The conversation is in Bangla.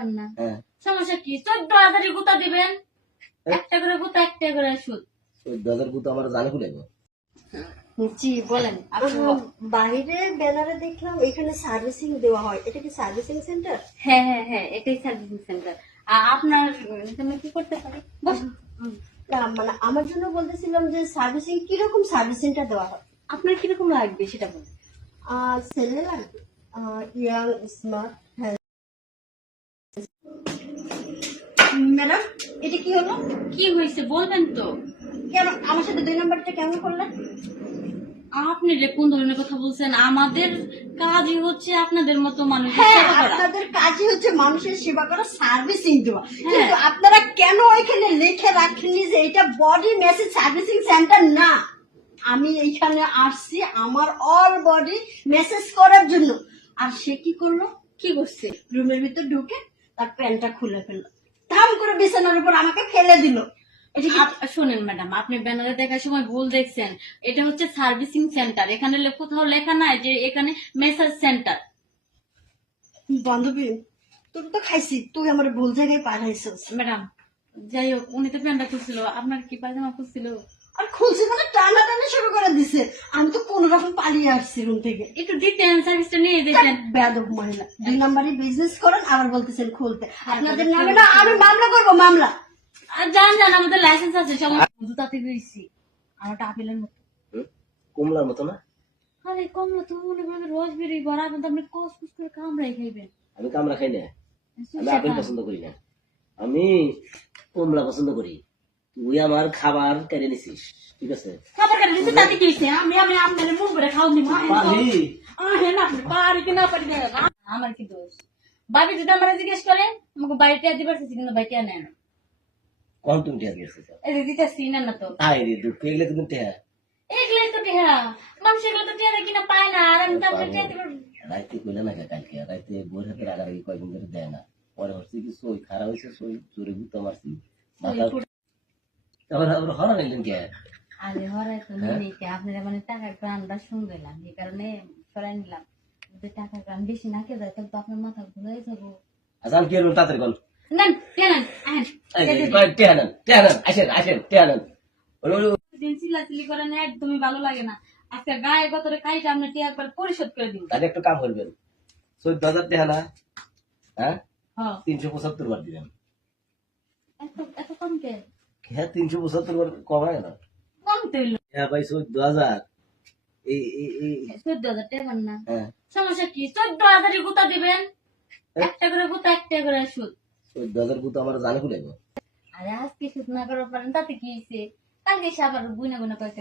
টেবেন না। হ্যাঁ। সমস্যা কি? চোদ্দ হাজারই গুতা দিবেন। একটা করে গুতা একটা করে সুদ চোদ্দ হাজার পুতো আমার জানে খুলাইব জি বলেন। আপনি বাইরে ব্যানারে দেখলাম এখানে সার্ভিসিং দেওয়া হয়। এটা কি সার্ভিসিং সেন্টার? হ্যাঁ হ্যাঁ হ্যাঁ এটাই সার্ভিসিং সেন্টার। আপনার তুমি কি করতে পারি? মানে আমার জন্য বলতেছিলাম যে সার্ভিসিং কীরকম সার্ভিসিংটা দেওয়া হয়? আপনার কীরকম লাগবে সেটা বলুন। ছেলে লাগবে। ইয়াং স্মার্ট হ্যাঁ। ম্যাডাম এটা কি হলো? কি হয়েছে বলবেন তো। কেন আমার সাথে দুই নাম্বারটা কেমন করলেন? আপনি কোন ধরনের কথা বলছেন আমাদের কাজই হচ্ছে আপনাদের মতো মানুষের হ্যাঁ সেবা করা। আপনাদের কাজই হচ্ছে মানুষের সেবা করা সার্ভিসিং দেওয়া। হ্যাঁ। কিন্তু আপনারা কেন এখানে লিখে রাখেননি যে এটা বডি মেসেজ সার্ভিসিং সেন্টার না? আমি এইখানে আসছি আমার অল বডি মেসেজ করার জন্য। আর সে কি করল? কি করছে? রুমের ভিতর ঢুকে তার প্যান্টটা খুলে ফেলল। ধাম করে বিছানার উপর আমাকে ফেলে দিল। এটা শোনেন ম্যাডাম আপনি ব্যানারে দেখার সময় ভুল দেখছেন। এটা হচ্ছে সার্ভিসিং সেন্টার। এখানে কোথাও লেখা নাই যে এখানে মেসাজ সেন্টার। বান্ধবী তোর তো খাইছি তুই আমার ভুল জায়গায় পাঠাইছিস। ম্যাডাম যাই হোক উনি তো প্যান্টটা খুলছিল আপনার কি পায়জামা খুঁজছিল? আর খুলছি মানে টানা টানা শুরু করে দিছে আমি তো পালিয়ে আসছি রুম থেকে। একটু দিতেন সার্ভিসটা নিয়ে দিতেন বেদব মহিলা। দুই নম্বরই বিজনেস করেন আবার বলতেছেন খুলতে। আপনাদের নামে না আমি মামলা করব মামলা। আর জান জান আমাদের লাইসেন্স আছে সব জুতাতে গেছি আমারটা আপেলের মতো। কমলার মতো না? আরে কমলা তুমি মনে রস বেরিয়ে বড় আপনি আপনি কস কুস করে কামড়াই খাইবেন। আমি কামরা খাই না। আমি আপেল পছন্দ করি না। আমি কমলা পছন্দ করি। তুই আমার খাবার কেড়ে নিছিস ঠিক আছে খাবার কেটে দিচ্ছে তাতে কি হইছে? আমি আমি আপনাদের মুখ করে খাওয়া দিব পারি আহেন আপনি পারি কি না পারি দেখেন আ- আমার কি দোষ বাবি যদি আমার জিজ্ঞেস করে আমাকে বাড়িতে দিতে পারতেছি কিন্তু বাড়িতে নেন কোন তুমি টিয়া দিয়েছিস এই যে দিতেছি না না তো তাই রে দুঃখ এগুলো তুমি টিয়া এগুলাই তো টিহা মানুষ এগুলো তো টিহা কিনা পায় না আর আমি তো আপনার টিহা দিব রাইতে কইলে না কালকে রাইতে বই হাতে রাগার কয়েকদিন ধরে দেয় না পরে হচ্ছে কি সই খারাপ হয়েছে সই চোরে গুতো মারছি মাথা আবার হরা নিলেন কে? আরে হরাই তো নিয়ে নিতে আপনারা মানে টাকা গ্রানটা শুনবে না এই কারণে সরাই নিলাম। টাকা গ্রান বেশি না খেয়ে যায় তাহলে তো আপনার মাথা ঘুরে যাব। আমি কি তাড়াতাড়ি বল। নেন আহেন আসেন আসেন দিন চিল্লাচিল্লি করে না একদমই ভালো লাগে না। আজকে গায়ে গতরে কাইটা আপনি টিয়া একবার পরিশোধ করে দিন। তাহলে একটা কাম করবেন। চোদ্দ হাজার টিয়া না? হ্যাঁ? হ্যাঁ। তিনশো পঁচাত্তর বার দিবেন। এত এত কম কে? হ্যাঁ তিনশো পঁচাত্তর কম হয় না। কম তো হ্যাঁ ভাই চোদ্দ হাজার। এই এই এই। চোদ্দ হাজার টাকা না। হ্যাঁ। সমস্যা কি? চোদ্দ হাজারই গুতা দিবেন? একটা করে গুতা একটা করে সুদ। চোদ্দ হাজার পুতো আমার জানে আরে আজকে সুদ না করার পারেন তাতে কি হয়েছে? কালকে সে আবার গুনে গুনে পয়সা